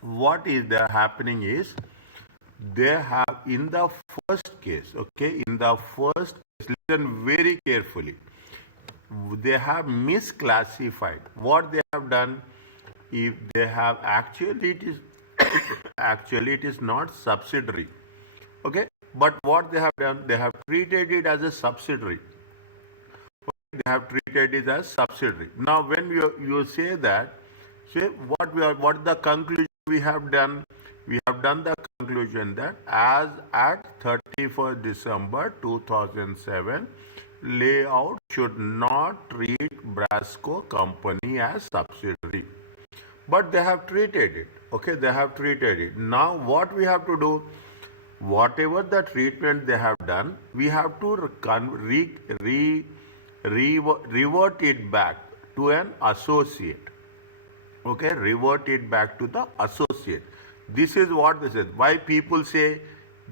what is there happening is they have in the first case, okay, in the first case, listen very carefully, they have misclassified what they have done. If they have actually it is actually it is not subsidiary, okay, but what they have done, they have treated it as a subsidiary. They have treated it as subsidiary. Now when you say that, say what the conclusion we have done, we have done the conclusion that as at 31st December 2007, layout should not treat Brasco company as subsidiary, but they have treated it, okay, they have treated it. Now what we have to do, whatever the treatment they have done, we have to revert it back to an associate, okay, revert it back to the associate. This is what this is. Why people say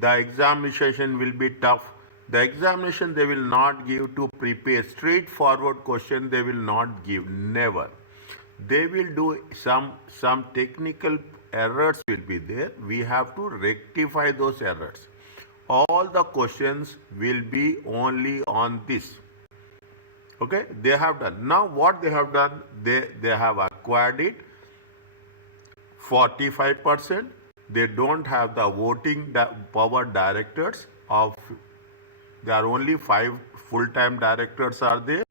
the examination will be tough. The examination they will not give to prepare straightforward question, they will not give, never. They will do some technical errors will be there. We have to rectify those errors. All the questions will be only on this. Okay, they have done. Now what they have done, they have acquired it 45%. They don't have the voting power directors of, there are only 5 full-time directors are there.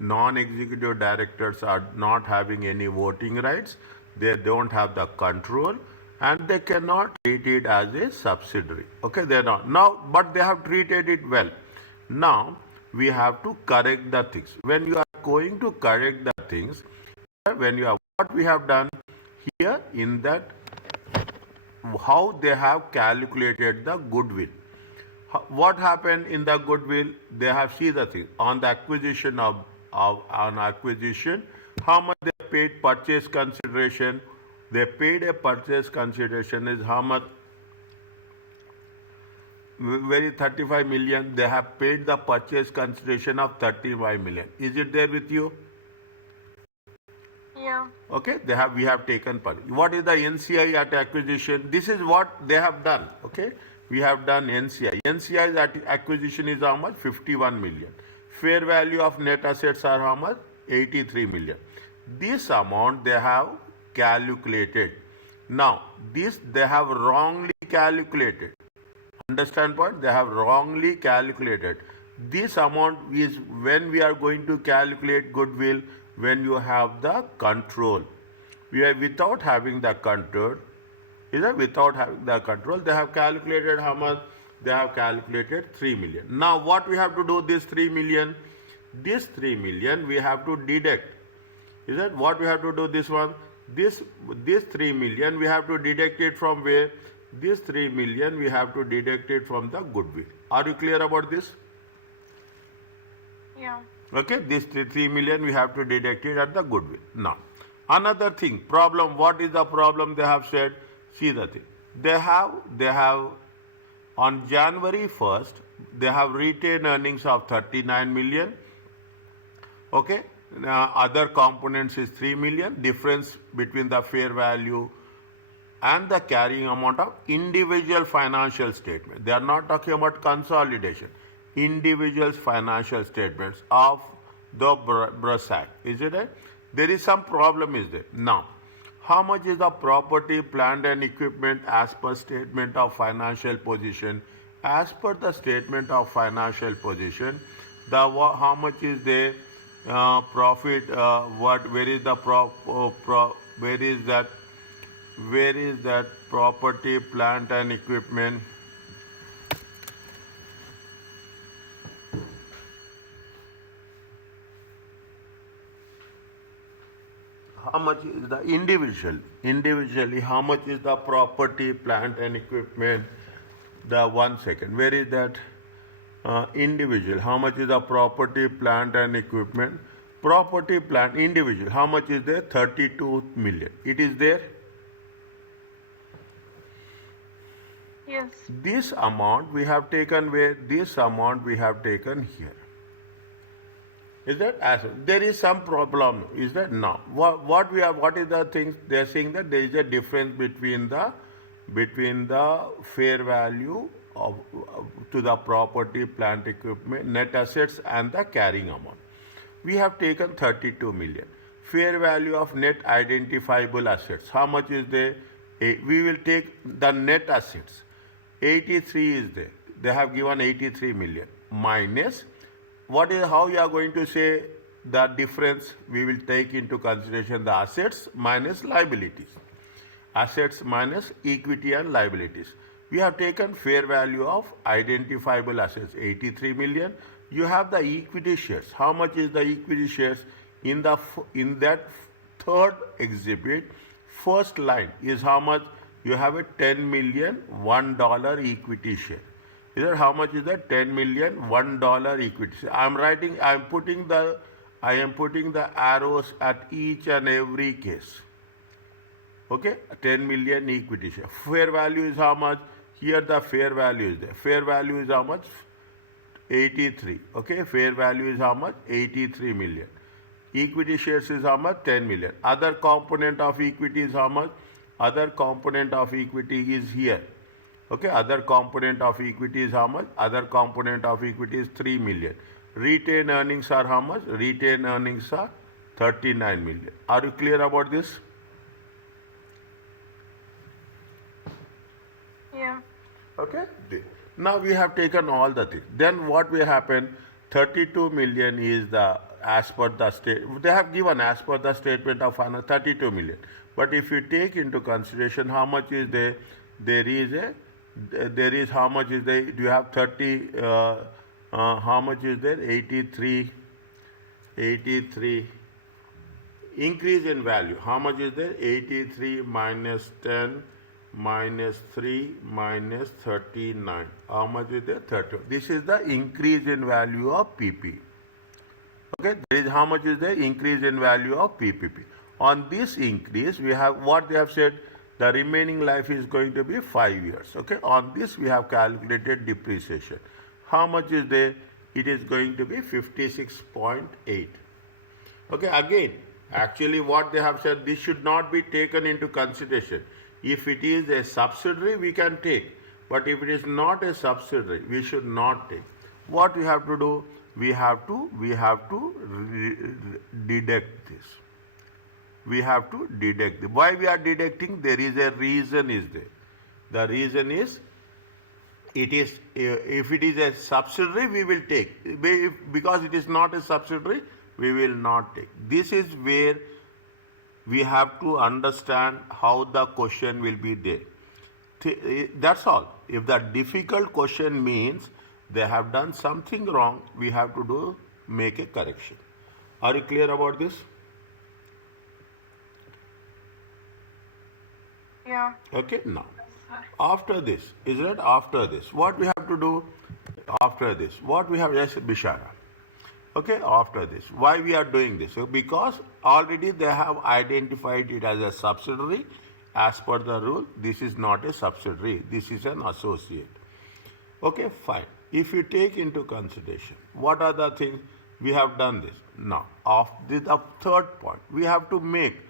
Non-executive directors are not having any voting rights. They don't have the control and they cannot treat it as a subsidiary. Okay, they are not. Now, but they have treated it well. Now, we have to correct the things. When you are going to correct the things, when you have, what we have done here in that, how they have calculated the goodwill. What happened in the goodwill? They have seen the thing on the acquisition on acquisition, how much they paid purchase consideration. They paid a purchase consideration is how much? Very 35 million. They have paid the purchase consideration of 35 million. Is it there with you? Yeah. Okay, we have taken part. What is the NCI at acquisition? This is what they have done. Okay, we have done NCI. NCI at acquisition is how much? 51 million. Fair value of net assets are how much? 83 million. This amount they have calculated. Now, this they have wrongly calculated. Understand point? They have wrongly calculated. This amount is when we are going to calculate goodwill, when you have the control. We are without having the control. Is it without having the control? They have calculated how much? They have calculated 3 million. Now what we have to do, this 3 million? This 3 million we have to deduct. Is that what we have to do, this one? This 3 million we have to deduct it from where? This 3 million we have to deduct it from the goodwill. Are you clear about this? Yeah. Okay, this 3 million we have to deduct it at the goodwill. Now, another thing, problem. What is the problem they have said? See the thing. They have on January 1st, they have retained earnings of 39 million. Okay, now other components is 3 million. Difference between the fair value and the carrying amount of individual financial statement. They are not talking about consolidation. Individual financial statements of the BRSAC. Is it? There is some problem is there. Now, how much is the property, plant and equipment as per statement of financial position? As per the statement of financial position, how much is the profit? Where is the where is that property, plant and equipment? How much is the individually how much is the property, plant and equipment? The 1 second, where is that individual? How much is the property, plant and equipment? Property, plant, individual, how much is there? 32 million. It is there? Yes. This amount we have taken where? This amount we have taken here. Is that asset? There is some problem. Is that no? What we have? What is the thing? They are saying that there is a difference between the fair value of to the property, plant, equipment, net assets, and the carrying amount. We have taken 32 million. Fair value of net identifiable assets. How much is there? We will take the net assets. 83 is there. They have given 83 million minus what is how you are going to say the difference. We will take into consideration the assets minus liabilities. Assets minus equity and liabilities. We have taken fair value of identifiable assets 83 million. You have the equity shares. How much is the equity shares in that third exhibit? First line is how much? You have a 10 million $1 equity share. Is that how much is that? 10 million $1 equity share. I am putting the arrows at each and every case. Okay, 10 million equity share. Fair value is how much? Here the fair value is there. Fair value is how much? 83. Okay, fair value is how much? 83 million. Equity shares is how much? 10 million. Other component of equity is how much? Other component of equity is here. Okay, other component of equity is how much? Other component of equity is 3 million. Retained earnings are how much? Retained earnings are 39 million. Are you clear about this? Yeah. Okay. Now we have taken all the things. Then what will happen? 32 million is the as per the state. They have given as per the statement of finance 32 million. But if you take into consideration how much is there, there is how much is there? Do you have 30? How much is there? 83. Increase in value. How much is there? 83 minus 10 minus 3 minus 39. How much is there? 30. This is the increase in value of PP. Okay, there is how much is the increase in value of PPP. On this increase, we have what they have said, the remaining life is going to be 5 years. Okay, on this we have calculated depreciation. How much is there? It is going to be 56.8. Okay, again, actually what they have said, this should not be taken into consideration. If it is a subsidiary, we can take. But if it is not a subsidiary, we should not take. What we have to do? We have to deduct this. We have to deduct this. Why we are deducting? There is a reason is there. The reason is, if it is a subsidiary, we will take. Because it is not a subsidiary, we will not take. This is where we have to understand how the question will be there. That's all. If the difficult question means they have done something wrong, we have to make a correction. Are you clear about this? Yeah. Okay, now, after this, what we have to do after this? What we have, yes, Bishara. Okay, after this. Why we are doing this? So because already they have identified it as a subsidiary. As per the rule, this is not a subsidiary. This is an associate. Okay, fine. If you take into consideration, what are the things? We have done this. Now, of the third point, we have to make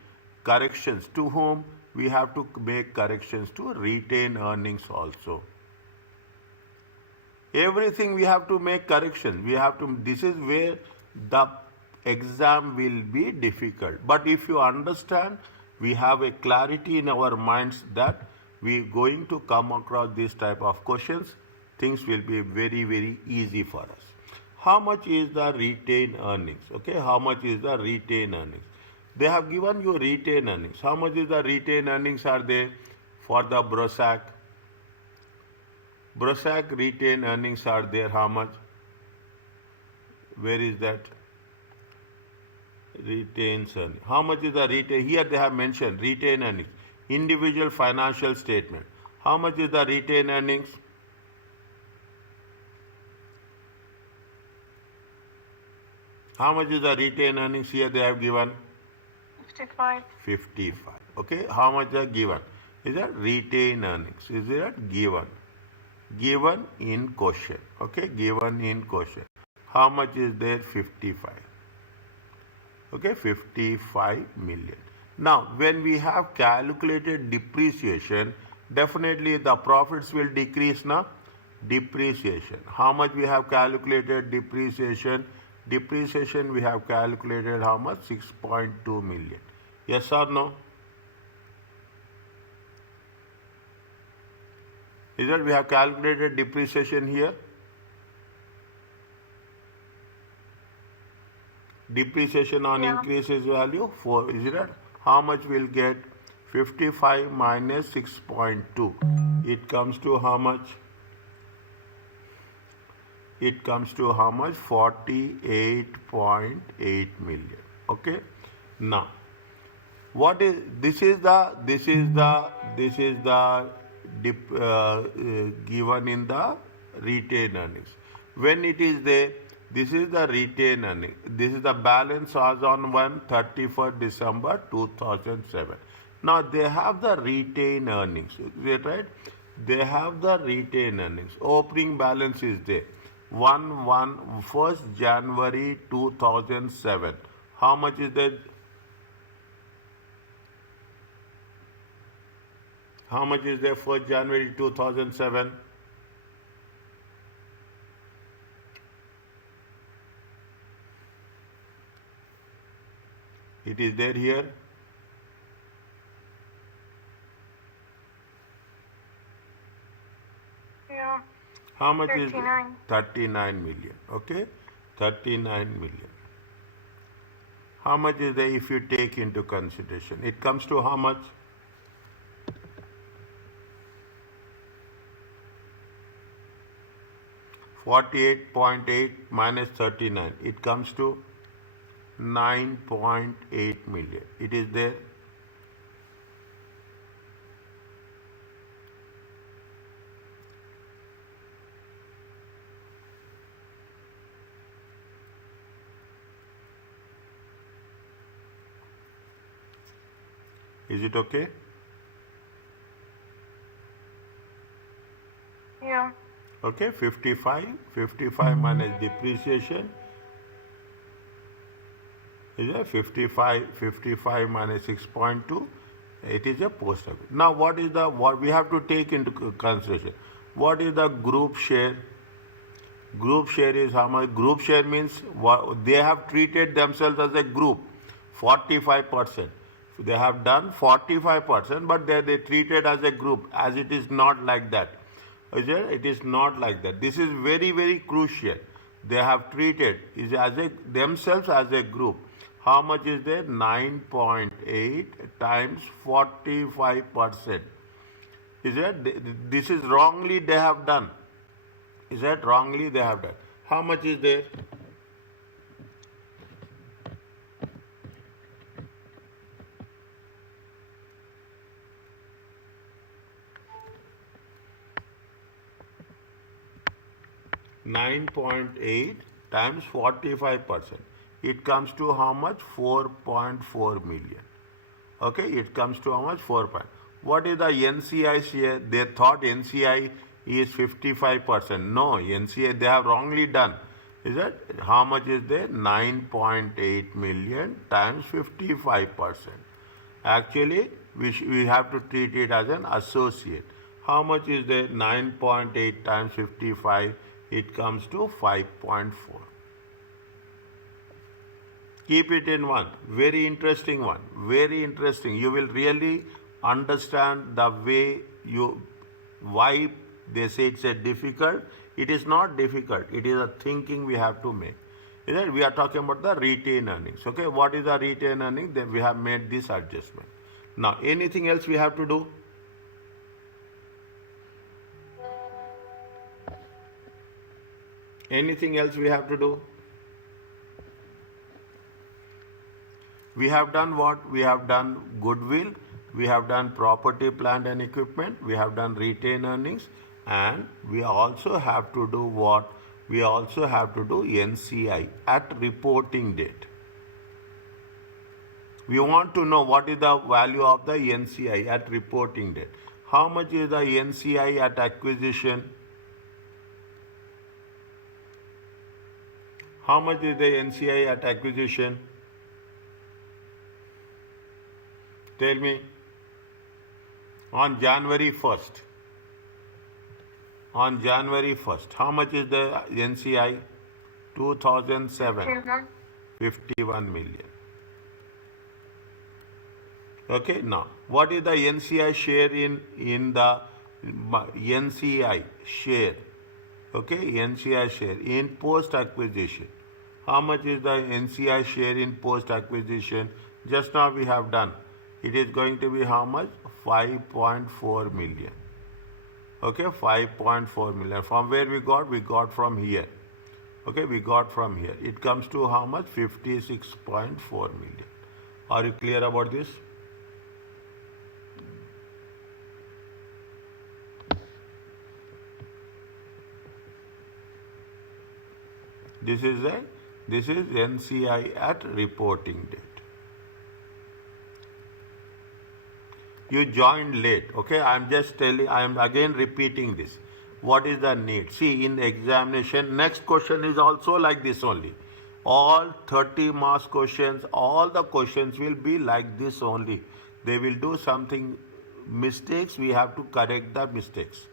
corrections. To whom? We have to make corrections to retained earnings also. Everything we have to make corrections. This is where the exam will be difficult. But if you understand, we have a clarity in our minds that we are going to come across this type of questions. Things will be very, very easy for us. How much is the retained earnings? Okay, how much is the retained earnings? They have given you retained earnings. How much is the retained earnings are there for the BROSAC? BROSAC retained earnings are there. How much? Where is that? Retained earnings. How much is the retained? Here they have mentioned retained earnings. Individual financial statement. How much is the retained earnings? How much is the retained earnings here they have given? 55. 55. Okay, how much are given? Is that retained earnings? Is that given? Given in question. Okay, given in question. How much is there? 55. Okay, 55 million. Now, when we have calculated depreciation, definitely the profits will decrease now. Depreciation. How much we have calculated depreciation? Depreciation we have calculated how much? 6.2 million. Yes or no? Is that we have calculated depreciation here? Depreciation on Yeah. increases value 4, is it? How much we'll get? 55 minus 6.2. It comes to how much? It comes to how much? 48.8 million. Okay. Now, what is this? Is the given in the retained earnings. When it is there, this is the retained earning. This is the balance as on 31st December 2007. Now they have the retained earnings. Is it right? They have the retained earnings. Opening balance is there. 1st January 2007. How much is that? How much is there 1st January 2007? It is there here. Yeah. How much 39. is 39 million? Okay, 39 million. How much is there if you take into consideration? It comes to how much? $48.8 minus 39. It comes to 9.8 million. It is there. Is it okay? Yeah. Okay, 55 minus depreciation is a 55 minus 6.2. It is a post office. Now, what we have to take into consideration? What is the group share? Group share is how much? Group share means they have treated themselves as a group, 45%. They have done 45%, but they treated as a group. As it is not like that. It is not like that. This is very, very crucial. They have treated themselves as a group. How much is there? 9.8 times 45%. Is it? This is wrongly they have done. Is that wrongly they have done? How much is there? $9.8 times 45%. It comes to how much? 4.4 million. Okay, it comes to how much? 4. What is the NCI share? They thought NCI is 55%. No, NCI they have wrongly done. Is that how much is there? 9.8 million times 55%. Actually, we have to treat it as an associate. How much is there? 9.8 times 55. It comes to 5.4. Keep it in one. Very interesting one. Very interesting. You will really understand the way why they say it's a difficult. It is not difficult. It is a thinking we have to make. We are talking about the retained earnings. Okay, what is the retained earning? Then we have made this adjustment. Now, anything else we have to do? Anything else we have to do? We have done what? We have done goodwill, we have done property, plant and equipment, we have done retained earnings, and we also have to do what? We also have to do NCI at reporting date. We want to know what is the value of the NCI at reporting date. How much is the NCI at acquisition? How much is the NCI at acquisition? Tell me. On January 1st. On January 1st. How much is the NCI? 2007. 51 million. Okay, now what is the NCI share in the NCI share? Okay, NCI share in post acquisition. How much is the NCI share in post acquisition? Just now we have done. It is going to be how much? 5.4 million. Okay, 5.4 million. From where we got? We got from here. Okay, we got from here. It comes to how much? 56.4 million. Are you clear about this? This is NCI at reporting date. You joined late, okay? I am again repeating this. What is the need? See, in examination, next question is also like this only. All 30 marks questions, all the questions will be like this only. They will do something mistakes, we have to correct the mistakes.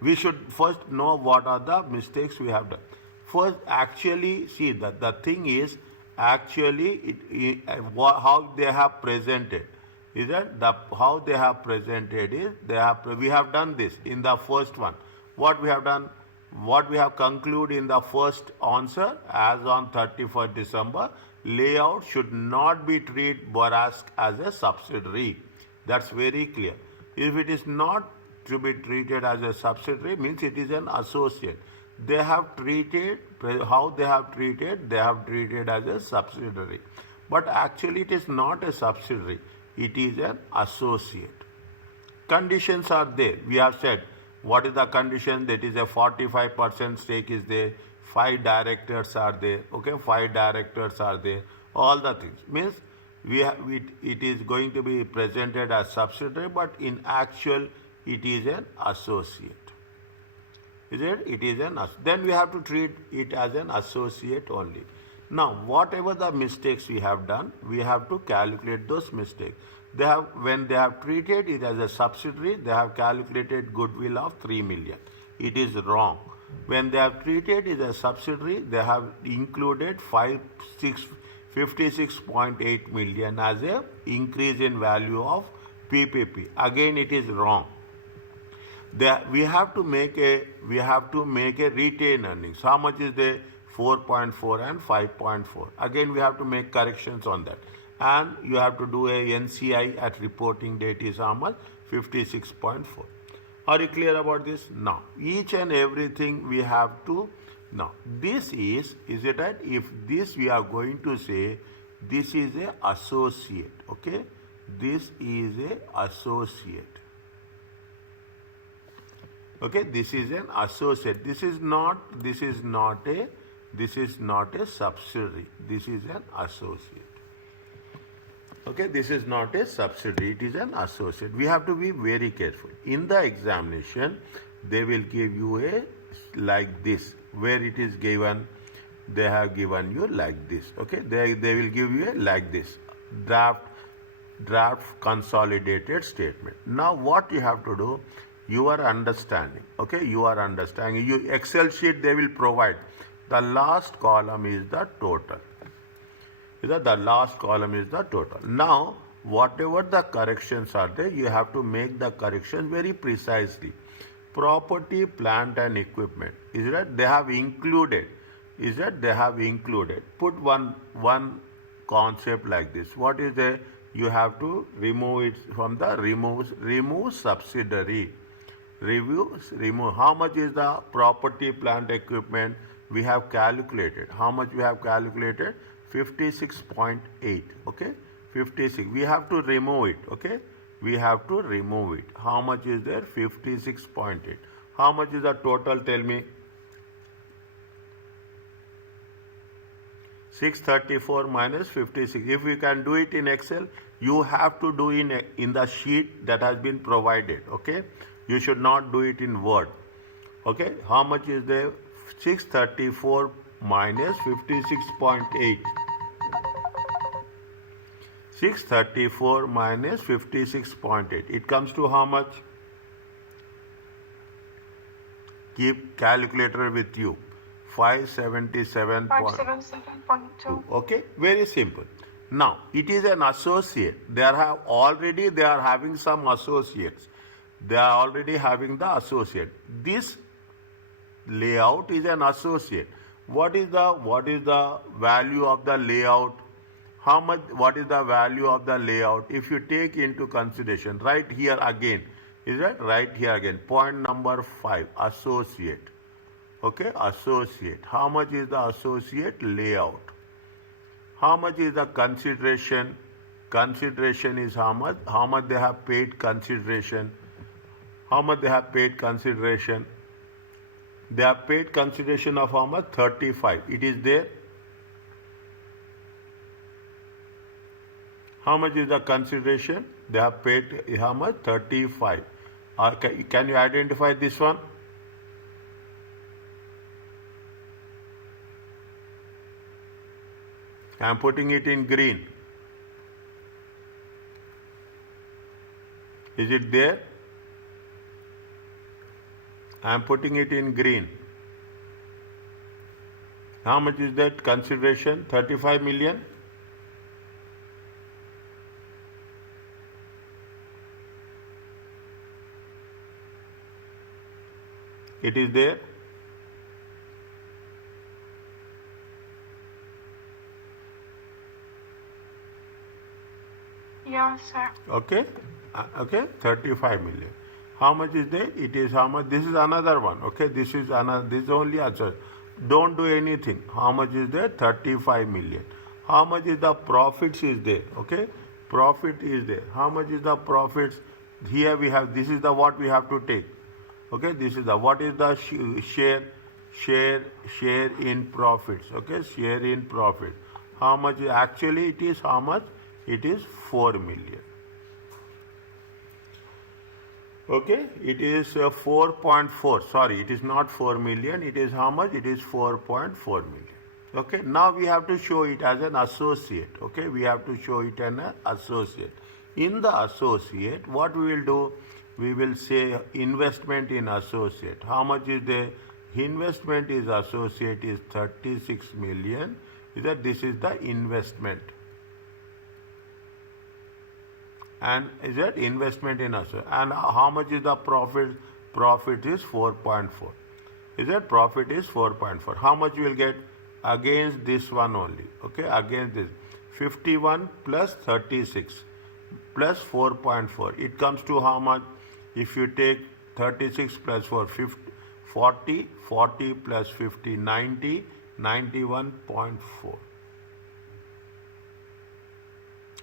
We should first know what are the mistakes we have done. First, actually, see that the thing is, actually, how they have presented. Is that how they have presented is we have done this in the first one. What we have done, what we have concluded in the first answer, as on 31st December, layout should not be treated Borask as a subsidiary. That's very clear. If it is not to be treated as a subsidiary, means it is an associate. They have treated, how they have treated as a subsidiary. But actually it is not a subsidiary. It is an associate. Conditions are there. We have said, what is the condition? That is a 45% stake is there. 5 directors are there. Okay, 5 directors are there. All the things. Means it is going to be presented as subsidiary, but in actual it is an associate. Is it? It is then we have to treat it as an associate only. Now, whatever the mistakes we have done, we have to calculate those mistakes. When they have treated it as a subsidiary, they have calculated goodwill of 3 million. It is wrong. When they have treated it as a subsidiary, they have included 56.8 million as a increase in value of PPP. Again, it is wrong. We have to make a retained earnings. How much is there? 4.4 and 5.4. Again, we have to make corrections on that. And you have to do a NCI at reporting date is how much? 56.4. Are you clear about this? Now, each and everything we have to. Now, this is it right? If this we are going to say, this is a associate. Okay, this is a associate. Okay, this is an associate. This is not a subsidiary. This is an associate. Okay, this is not a subsidiary. It is an associate. We have to be very careful. In the examination, they will give you a like this. Where it is given, they have given you like this. Okay, they will give you a like this. Draft consolidated statement. Now, what you have to do? You are understanding. Okay, you are understanding. You Excel sheet they will provide. The last column is the total. The last column is the total. Now, whatever the corrections are there, you have to make the correction very precisely. Property, plant and equipment. Is that they have included? Is that they have included? Put one concept like this. What is there? You have to remove it from the remove subsidiary. Remove. How much is the property, plant, equipment? We have calculated. How much we have calculated? 56.8. Okay, 56. We have to remove it. Okay, we have to remove it. How much is there? 56.8. How much is the total? Tell me. 634 minus 56. If we can do it in Excel, you have to do in the sheet that has been provided. Okay, you should not do it in Word. Okay, how much is there? 634 minus 56.8. 634 minus 56.8. It comes to how much? Keep calculator with you. 577. 577.2. Okay, very simple. Now it is an associate. They are having some associates. They are already having the associate. This layout is an associate. What is the value of the layout? How much? What is the value of the layout? If you take into consideration, right here again, is that right here again? Point number 5, associate. Okay, associate. How much is the associate layout? How much is the consideration? Consideration is how much? How much they have paid consideration? How much they have paid consideration? They have paid consideration of how much? 35. It is there. How much is the consideration? They have paid how much? 35. Can you identify this one? I am putting it in green. Is it there? I am putting it in green. How much is that consideration? 35 million? It is there? Yeah, sir. Okay, okay, 35 million. How much is there? It is how much? This is another one. Okay, this is another. This is only answer. Don't do anything. How much is there? 35 million. How much is the profits is there? Okay, profit is there. How much is the profits? Here we have. This is the what we have to take. Okay, this is the what is the share in profits. Okay, share in profit. How much? Actually, it is how much? It is 4 million. Okay, it is 4.4. Sorry, it is not 4 million. It is how much? It is 4.4 million. Okay, now we have to show it as an associate. Okay, we have to show it as an associate. In the associate, what we will do? We will say investment in associate. How much is the investment is associate is 36 million. Is that this is the investment? And is that investment in associate? And how much is the profit? Profit is 4.4. Is that profit is 4.4? How much you will get against this one only? Okay, against this 51 plus 36 plus 4.4. It comes to how much? If you take 36 plus 4, 50, 40, 40 plus 50, 90, 91.4.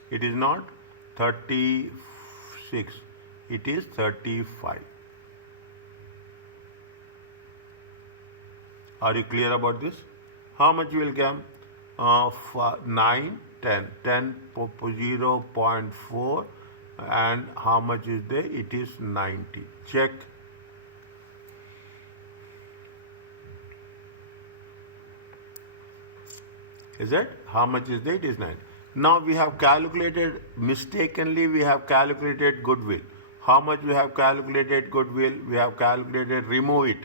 It is not 36, it is 35. Are you clear about this? How much you will get? 9, 10, 0.4, and how much is there? It is 90. Check. Is it? How much is there? It is 90. Now we have calculated, mistakenly we have calculated goodwill. How much we have calculated goodwill? We have calculated, remove it.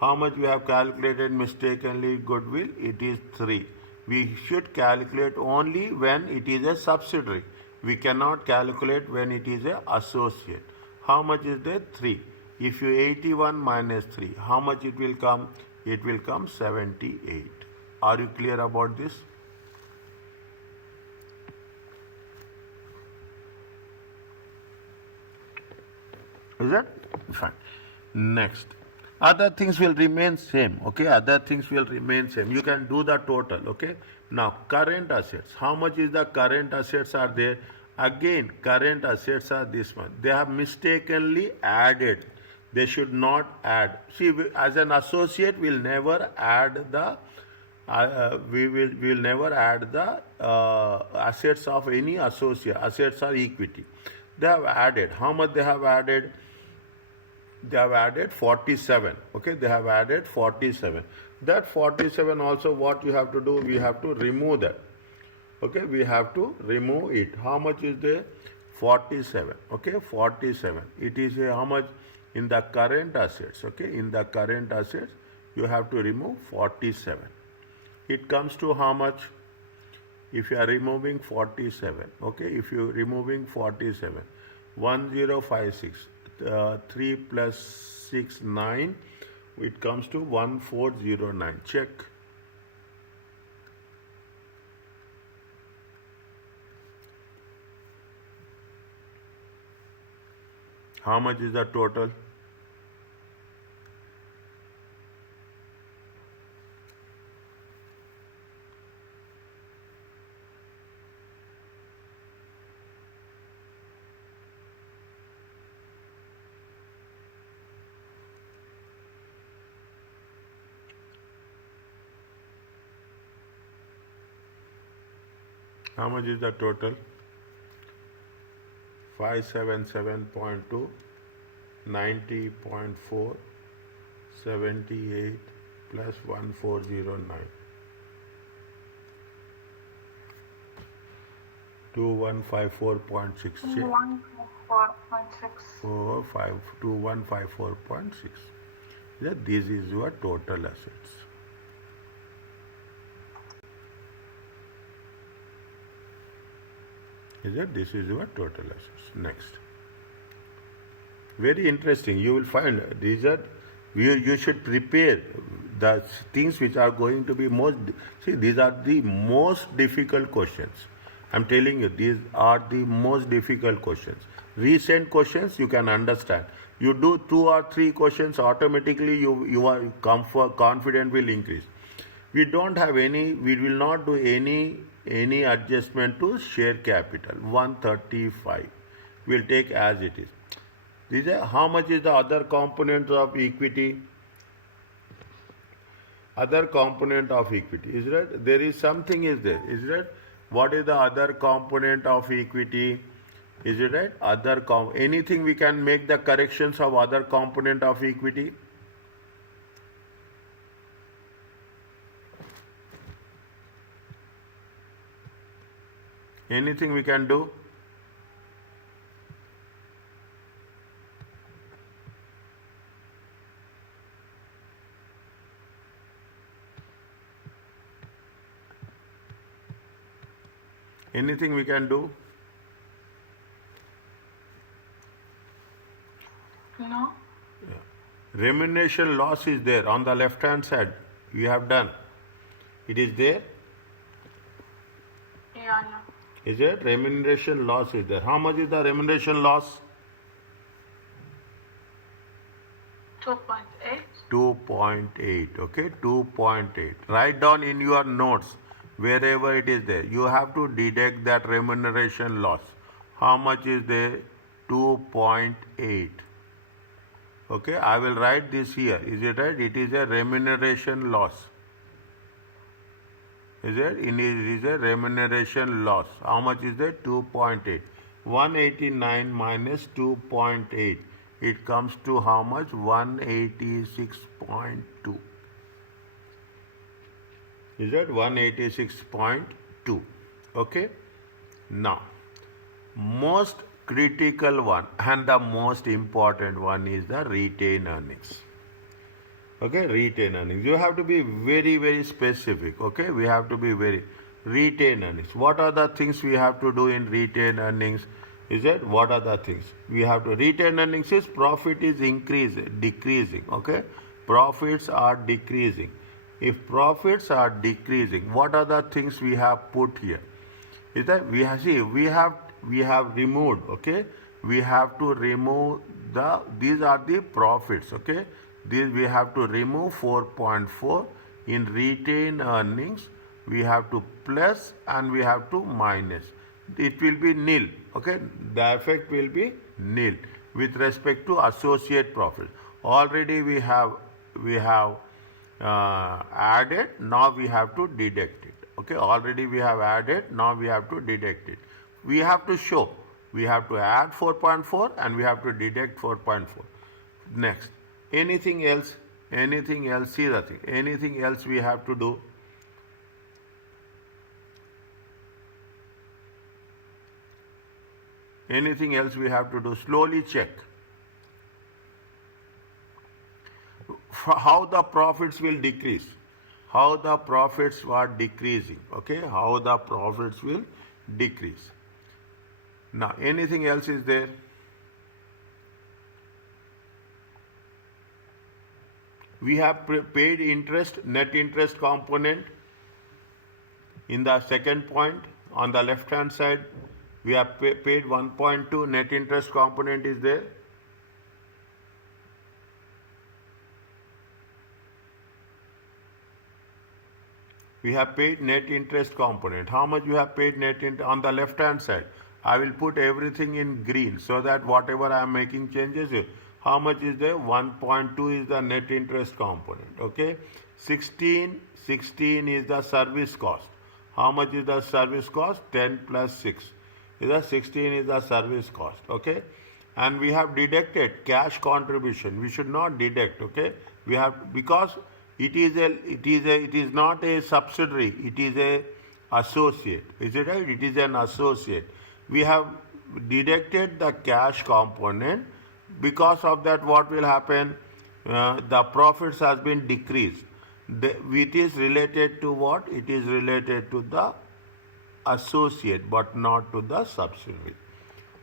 How much we have calculated mistakenly goodwill? It is 3. We should calculate only when it is a subsidiary. We cannot calculate when it is a associate. How much is there? 3. If you 81 minus 3, how much it will come? It will come 78. Are you clear about this? Is that fine? Next, other things will remain same. Okay, other things will remain same. You can do the total. Okay. Now current assets. How much is the current assets are there? Again, current assets are this one. They have mistakenly added. They should not add. See, as an associate, we'll never add the. We will never add the assets of any associate. Assets are equity. They have added. How much they have added? They have added 47. Okay, they have added 47. That 47 also, what you have to do? We have to remove that. Okay, we have to remove it. How much is there? 47. Okay, 47. It is how much in the current assets? Okay, in the current assets, you have to remove 47. It comes to how much? If you are removing 47, okay, if you are removing 47, 1056, 3 plus 6, 9, it comes to 1409. Check. How much is the total? How much is the total? 577.2, 90.4, 78 plus 1409. 2154.6. 154.6. 2154.6. This is your total assets. This is your total assets. Next. Very interesting. You will find these are, you should prepare the things which are going to be most, see, these are the most difficult questions. I'm telling you, these are the most difficult questions. Recent questions you can understand. You do 2 or 3 questions, automatically your confidence will increase. We don't have any, we will not do any adjustment to share capital. 135. We'll take as it is. These are, how much is the other components of equity? Other component of equity. Is that there is something is there? Is that what is the other component of equity? Is it right? Anything we can make the corrections of other component of equity? Anything we can do? Anything we can do? No? Yeah. Remuneration loss is there on the left hand side. You have done. It is there. Yeah. Is it? Remuneration loss is there. How much is the remuneration loss? 2.8. 2.8. Okay, 2.8. Write down in your notes wherever it is there. You have to deduct that remuneration loss. How much is there? 2.8. Okay, I will write this here. Is it right? It is a remuneration loss. Is it? It is a remuneration loss. How much is that? 2.8. 189 minus 2.8. It comes to how much? 186.2. Is that 186.2? Okay. Now, most critical one and the most important one is the retained earnings. Okay, retained earnings. You have to be very, very specific. Okay, we have to be very retained earnings. What are the things we have to do in retained earnings? Is it? What are the things we have to? Retained earnings is profit is decreasing. Okay, profits are decreasing. If profits are decreasing, what are the things we have put here? Is that we have removed. Okay, we have to remove these are the profits. Okay. This we have to remove 4.4 in retained earnings. We have to plus and we have to minus. It will be nil. Okay, the effect will be nil with respect to associate profit. Already we have added. Now we have to deduct it. Okay, already we have added. Now we have to deduct it. We have to show. We have to add 4.4 and we have to deduct 4.4. Next. Anything else? Anything else? See the thing. Anything else we have to do? Anything else we have to do? Slowly check. How the profits will decrease. How the profits are decreasing. Okay, how the profits will decrease. Now, anything else is there? We have paid interest, net interest component. In the second point, on the left hand side, we have paid 1.2, net interest component is there. We have paid net interest component. How much you have paid net interest on the left hand side? I will put everything in green so that whatever I am making changes, how much is there? 1.2 is the net interest component. Okay, 16 is the service cost. How much is the service cost? 10 plus 6 is the 16 is the service cost. Okay, and we have deducted cash contribution. We should not deduct. Okay, we have, because it is not a subsidiary. It is a associate. Is it right? It is an associate. We have deducted the cash component. Because of that, what will happen? The profits has been decreased. It is related to what? It is related to the associate, but not to the subsidiary.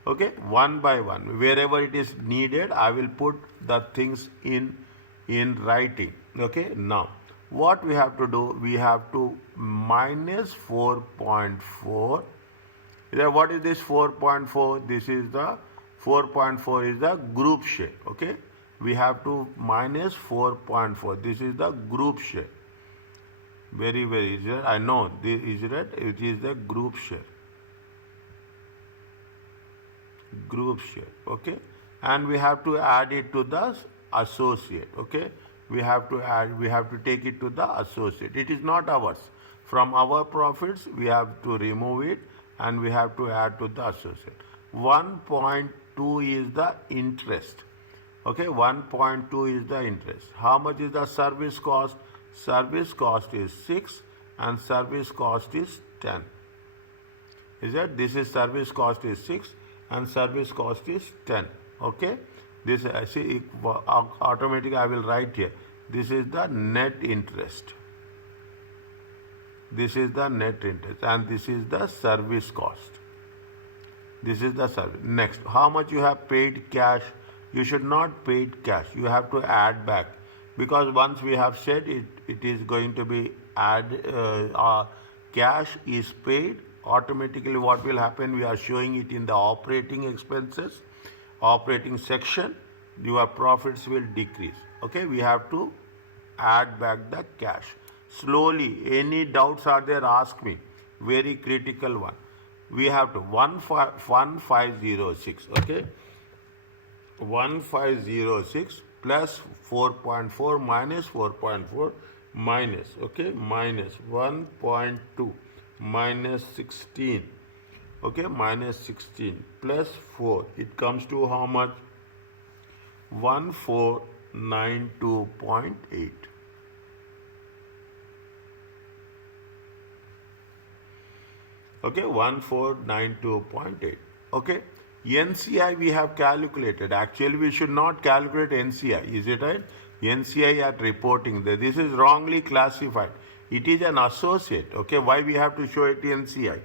Okay, one by one, wherever it is needed, I will put the things in writing. Okay, now what we have to do? We have to minus 4.4. What is this 4.4? This is the 4.4 is the group share. Okay, we have to minus 4.4. This is the group share. Very, very easy. I know this is right. It is the group share. Group share. Okay, and we have to add it to the associate. Okay, we have to take it to the associate. It is not ours. From our profits, we have to remove it and we have to add to the associate. 1.2 is the interest. Okay, 1.2 is the interest. How much is the service cost? Service cost is 6 and service cost is 10. Is that? This is service cost is 6 and service cost is 10. Okay, this I see automatically I will write here. This is the net interest. This is the net interest and this is the service cost. This is the service. Next, how much you have paid cash? You should not pay cash. You have to add back, because once we have said it is going to be cash is paid, automatically what will happen? We are showing it in the operating expenses, operating section. Your profits will decrease. Okay, we have to add back the cash. Slowly, any doubts are there, ask me. Very critical one. We have to 1506. Okay, 1506 plus 4.4 minus 4.4 minus, okay, minus 1.2 minus 16, okay, minus 16 plus 4, it comes to how much? 1492.8. Okay, 1492.8. Okay, NCI we have calculated. Actually, we should not calculate NCI. Is it right? NCI at reporting. This is wrongly classified. It is an associate. Okay, why we have to show it NCI?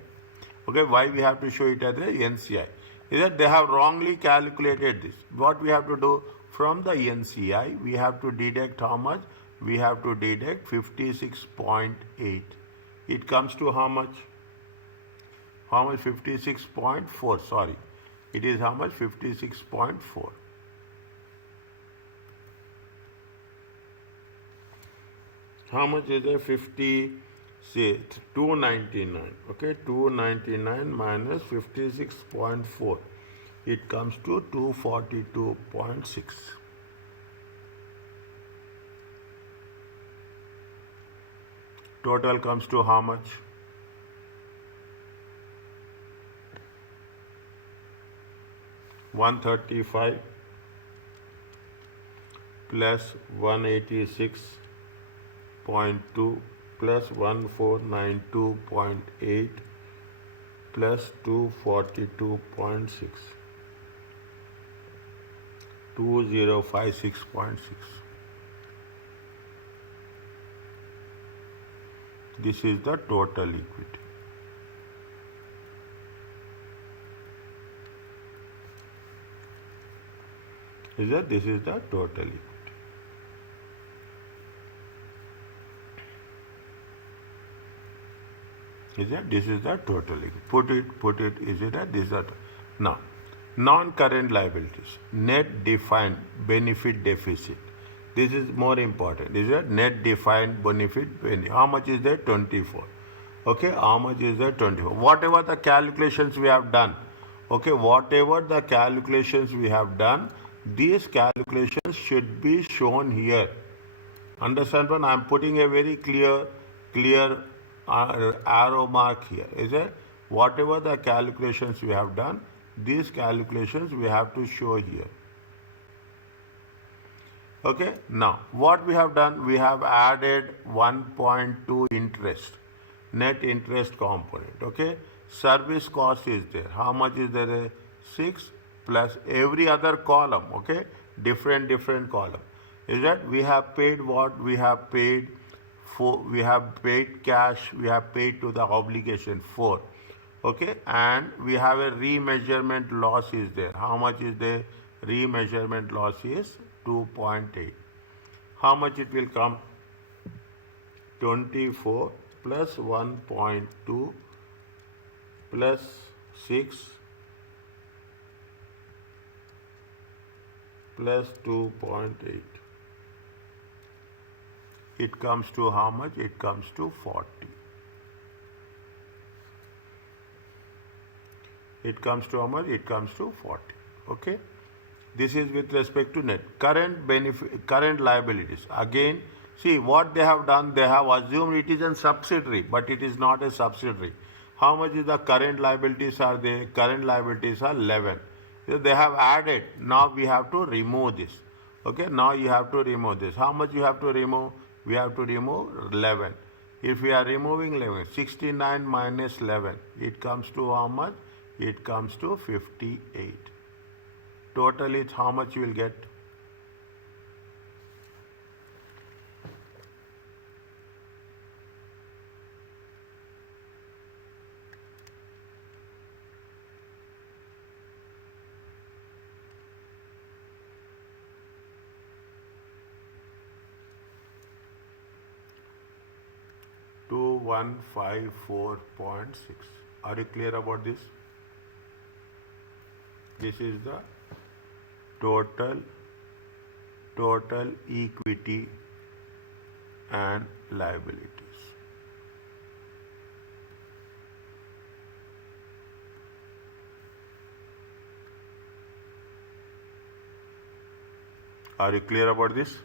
Okay, why we have to show it as a NCI? Is that they have wrongly calculated this. What we have to do? From the NCI, we have to deduct how much? We have to deduct 56.8. It comes to how much? How much? 56.4. Sorry. It is how much? 56.4. How much is it? 299. Okay, 299 minus 56.4. It comes to 242.6. Total comes to how much? 135 plus 186.2 plus 1492.8 plus 242.6. 2056.6. This is the total equity. This is the total equity. This is the total equity. Put it, this is that. Now, non-current liabilities, net defined benefit deficit. This is more important. Net defined benefit. How much is that? 24. Okay, how much is that? 24. Whatever the calculations we have done, okay, whatever the calculations we have done, these calculations should be shown here. Understand when I am putting a very clear arrow mark here. Whatever the calculations we have done, these calculations we have to show here. Okay, now what we have done, we have added 1.2 interest, net interest component. Okay, service cost is there. How much is there? 6 plus every other column. Okay, different column. We have paid what we have paid for, we have paid cash, we have paid to the obligation 4. Okay, and we have a remeasurement loss is there. How much is the remeasurement loss is 2.8. How much it will come? 24 plus 1.2 plus 6 plus 2.8. It comes to how much? It comes to 40. It comes to how much? It comes to 40. Okay. This is with respect to net. Current liabilities. Again, see what they have done. They have assumed it is a subsidiary, but it is not a subsidiary. How much is the current liabilities are there? Current liabilities are 11. They have added. Now we have to remove this. Okay. Now you have to remove this. How much you have to remove? We have to remove 11. If we are removing 11, 69 minus 11, it comes to how much? It comes to 58. Total is how much you will get? Two 154.6. Are you clear about this? This is the total equity and liabilities. Are you clear about this?